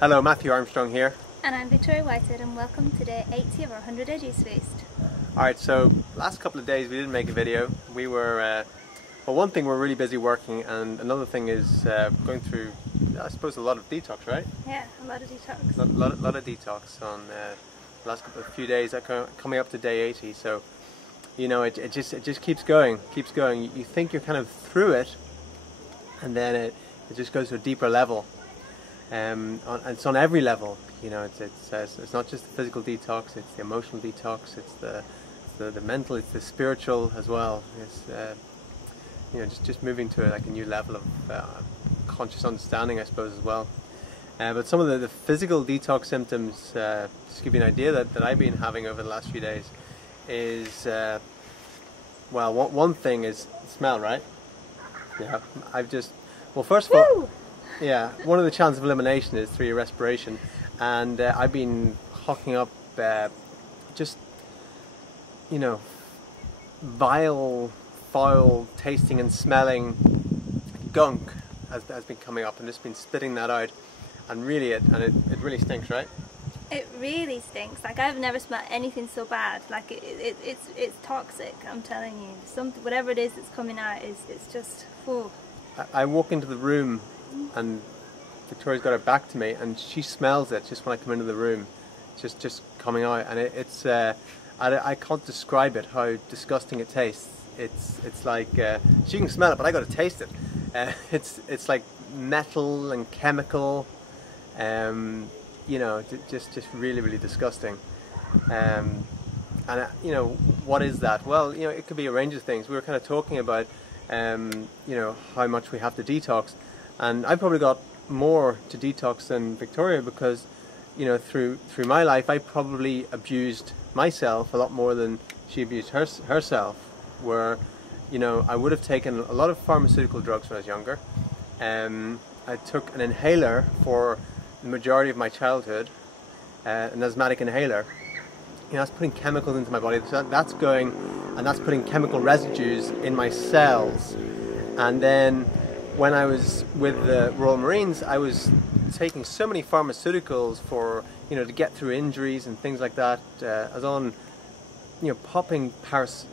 Hello, Matthew Armstrong here. And I'm Victoria Whitehead, and welcome to day 80 of our 100 Day Juice Feast. Alright, so last couple of days we didn't make a video. We were, well, one thing, we're really busy working, and another thing is going through, I suppose, a lot of detox, right? Yeah, a lot of detox. A lot of detox on the last few days, coming up to day 80. So, you know, it just keeps going. You think you're kind of through it, and then it just goes to a deeper level. It's on every level, you know. It's not just the physical detox; it's the emotional detox, it's the mental, it's the spiritual as well. It's you know, just moving to like a new level of conscious understanding, I suppose, as well. But some of the physical detox symptoms, just to give you an idea, that I've been having over the last few days is, well, one thing is smell, right? Yeah, well, first of all. Yeah, one of the channels of elimination is through your respiration, and I've been hocking up just, you know, vile, foul tasting and smelling gunk has been coming up, and just been spitting that out, and really it really stinks, right? It really stinks. Like, I've never smelled anything so bad. Like, it's toxic, I'm telling you. Whatever it is that's coming out it's just full. I walk into the room and Victoria's got her back to me, and she smells it just when I come into the room, just coming out, and I can't describe it, how disgusting it tastes. It's like she can smell it, but I got to taste it. It's like metal and chemical, you know, just really disgusting. And you know, what is that? Well, you know, it could be a range of things. We were kind of talking about you know, how much we have to detox. And I've probably got more to detox than Victoria, because, you know, through my life I probably abused myself a lot more than she abused herself. Where, you know, I would have taken a lot of pharmaceutical drugs when I was younger. I took an inhaler for the majority of my childhood, an asthmatic inhaler. You know, that's putting chemicals into my body. So that's going, and that's putting chemical residues in my cells. And then when I was with the Royal Marines, I was taking so many pharmaceuticals for, you know, to get through injuries and things like that. I was on, you know, popping painkillers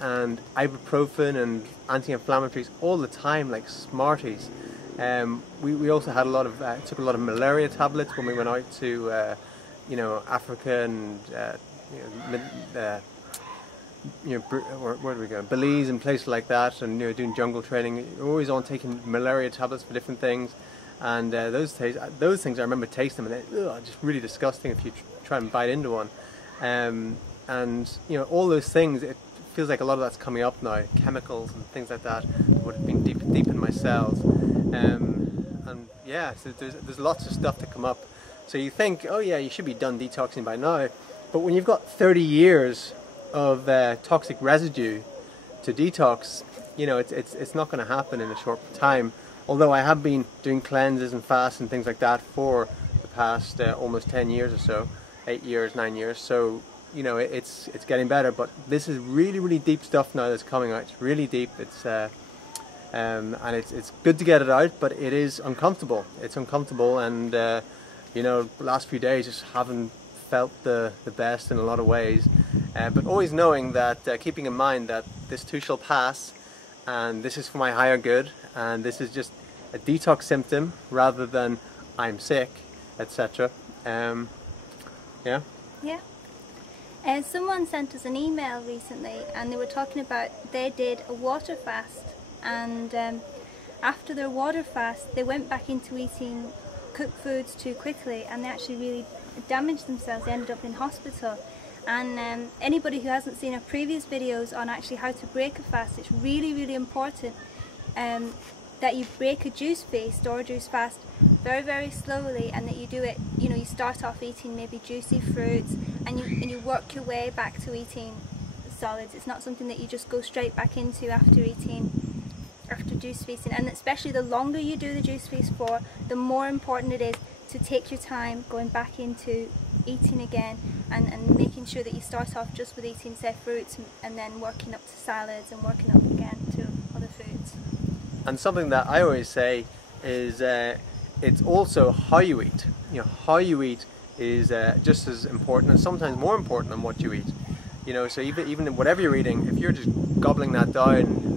and ibuprofen and anti-inflammatories all the time, like Smarties. We also had took a lot of malaria tablets when we went out to, you know, Africa and you know, where do we go? Belize and places like that, and, you know, doing jungle training. You're always on taking malaria tablets for different things, and those things I remember tasting them, and they're just really disgusting if you try and bite into one. And you know, all those things, it feels like a lot of that's coming up now. Chemicals and things like that would have been deep in my cells, and yeah, so there's lots of stuff to come up. So you think, oh yeah, you should be done detoxing by now, but when you've got 30 years of toxic residue to detox, you know, it's not going to happen in a short time. Although I have been doing cleanses and fasts and things like that for the past almost 10 years or so, 8 years, 9 years. So, you know, it's getting better. But this is really deep stuff now that's coming out. It's really deep. And it's good to get it out, but it is uncomfortable. It's uncomfortable, and you know, the last few days just haven't felt the best in a lot of ways. But always knowing that, keeping in mind that this too shall pass, and this is for my higher good, and this is just a detox symptom rather than I'm sick, etc. Yeah. Yeah. Someone sent us an email recently, and they were talking about they did a water fast, and after their water fast they went back into eating cooked foods too quickly, and they actually really damaged themselves. They ended up in hospital. And anybody who hasn't seen our previous videos on actually how to break a fast, it's really important that you break a juice feast or a juice fast very slowly, and that you do it, you know, you start off eating maybe juicy fruits, and you work your way back to eating solids. It's not something that you just go straight back into after juice feasting. And especially the longer you do the juice feast for, the more important it is to take your time going back into eating again, and making sure that you start off just with eating, say, fruits, and then working up to salads and working up again to other foods. And something that I always say is it's also how you eat. You know, how you eat is just as important, and sometimes more important than what you eat. You know, so even whatever you're eating, if you're just gobbling that down,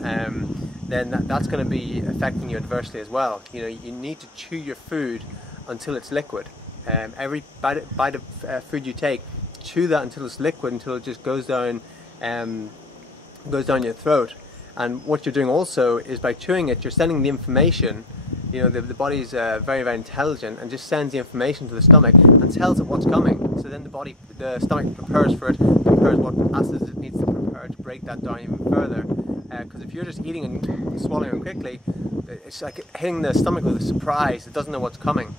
then that's going to be affecting you adversely as well. You know, you need to chew your food until it's liquid. Every bite of food you take, chew that until it's liquid, until it just goes down your throat. And what you're doing also is, by chewing it, you're sending the information. You know, the body's very, very intelligent, and just sends the information to the stomach and tells it what's coming. So then the stomach prepares for it, prepares what acids it needs to prepare to break that down even further. Because if you're just eating and swallowing it quickly, it's like hitting the stomach with a surprise. It doesn't know what's coming.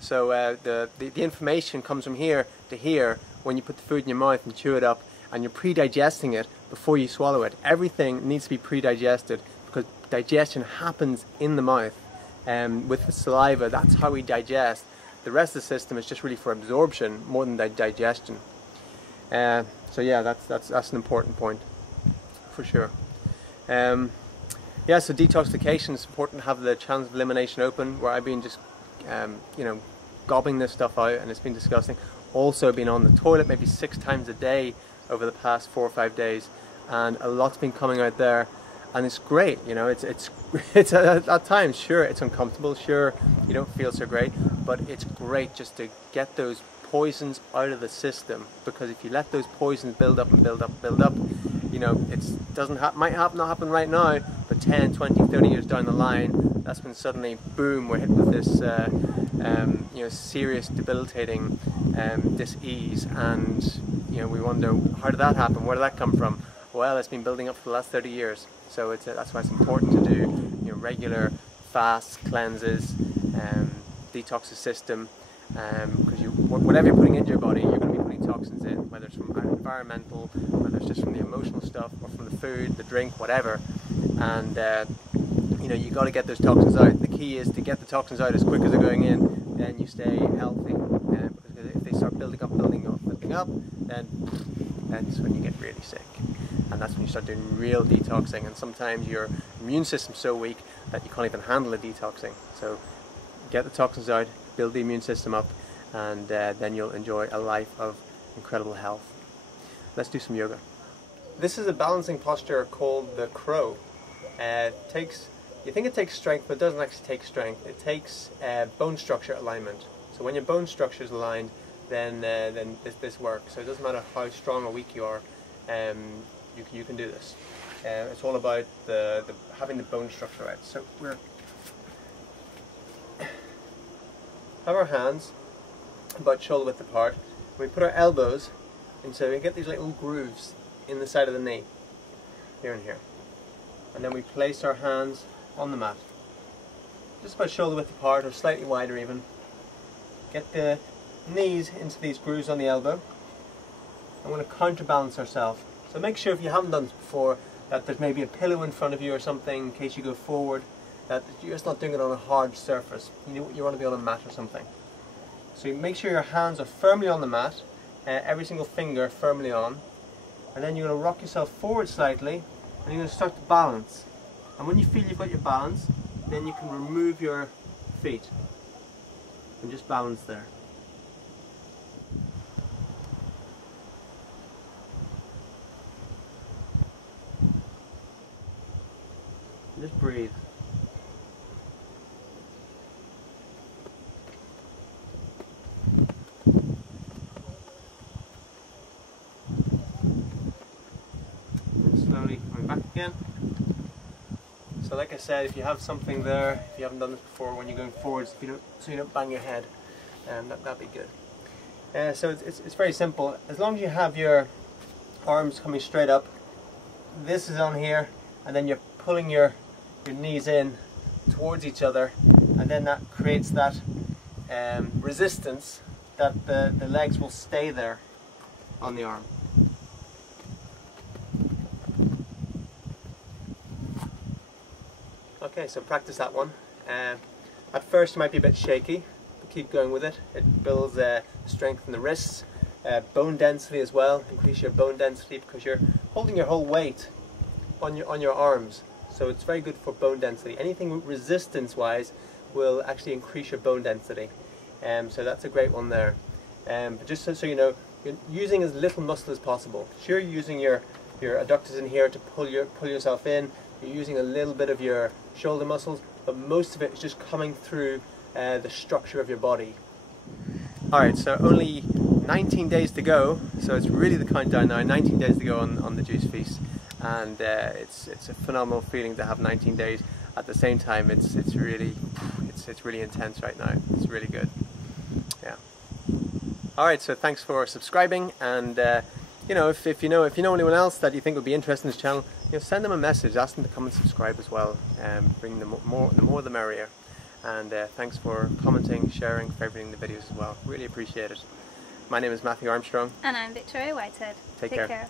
So the information comes from here to here when you put the food in your mouth and chew it up, and you're pre-digesting it before you swallow it. Everything needs to be pre-digested, because digestion happens in the mouth. With the saliva, that's how we digest. The rest of the system is just really for absorption more than digestion. So yeah, that's an important point for sure. Yeah, so detoxification is important to have the channels of elimination open, where I've been just you know, gobbing this stuff out, and it's been disgusting. Also been on the toilet maybe 6 times a day over the past 4 or 5 days, and a lot's been coming out there, and it's great. You know, it's at times, sure, it's uncomfortable, sure, you don't feel so great, but it's great just to get those poisons out of the system, because if you let those poisons build up and build up and build up, you know, might not happen right now, but 10, 20, 30 years down the line, that's when suddenly, boom, we're hit with this you know, serious, debilitating dis-ease, and you know, we wonder, how did that happen? Where did that come from? Well, it's been building up for the last 30 years. So that's why it's important to do, you know, regular fasts, cleanses, detox the system, because whatever you're putting into your body, you're going to be putting toxins in, whether it's from environmental, whether it's just from the emotional stuff, or from the food, the drink, whatever. And you know, you got to get those toxins out. The key is to get the toxins out as quick as they're going in, then you stay healthy. Because if they start building up, then that's when you get really sick. And that's when you start doing real detoxing, and sometimes your immune system's so weak that you can't even handle the detoxing. So get the toxins out, build the immune system up, and then you'll enjoy a life of incredible health. Let's do some yoga. This is a balancing posture called the crow. You think it takes strength, but it doesn't actually take strength. It takes bone structure alignment. So when your bone structure is aligned, then this works. So it doesn't matter how strong or weak you are, you can do this. It's all about having the bone structure right. So have our hands about shoulder width apart. We put our elbows, and so we get these little grooves in the side of the knee, here and here. And then we place our hands on the mat, just about shoulder width apart, or slightly wider even. Get the knees into these grooves on the elbow. I want to counterbalance ourselves. So make sure, if you haven't done this before, that there's maybe a pillow in front of you or something in case you go forward, that you're just not doing it on a hard surface. You want to be on a mat or something. So you make sure your hands are firmly on the mat, every single finger firmly on, and then you're going to rock yourself forward slightly, and you're going to start to balance. And when you feel you've got your balance, then you can remove your feet and just balance there. Just breathe. And slowly coming back again. So like I said, if you have something there, if you haven't done this before, when you're going forwards, so you don't bang your head, that'd be good. So it's very simple. As long as you have your arms coming straight up, this is on here, and then you're pulling your knees in towards each other, and then that creates that resistance that the legs will stay there on the arm. Okay, so practice that one. At first it might be a bit shaky, but keep going with it. It builds strength in the wrists, bone density as well. Increase your bone density because you're holding your whole weight on your arms. So it's very good for bone density. Anything resistance wise will actually increase your bone density. So that's a great one there. But just so you know, you're using as little muscle as possible. Sure, you're using your adductors in here to pull yourself in. You're using a little bit of your shoulder muscles, but most of it is just coming through the structure of your body. Alright, so only 19 days to go, so it's really the countdown now, 19 days to go on the Juice Feast, and it's a phenomenal feeling to have 19 days. At the same time, it's really intense right now. It's really good. Yeah. Alright, so thanks for subscribing, and you know, if you know anyone else that you think would be interested in this channel, you know, send them a message, ask them to come and subscribe as well. Bring them the more the merrier. And thanks for commenting, sharing, favoriting the videos as well. Really appreciate it. My name is Matthew Armstrong. And I'm Victoria Whitehead. Take care.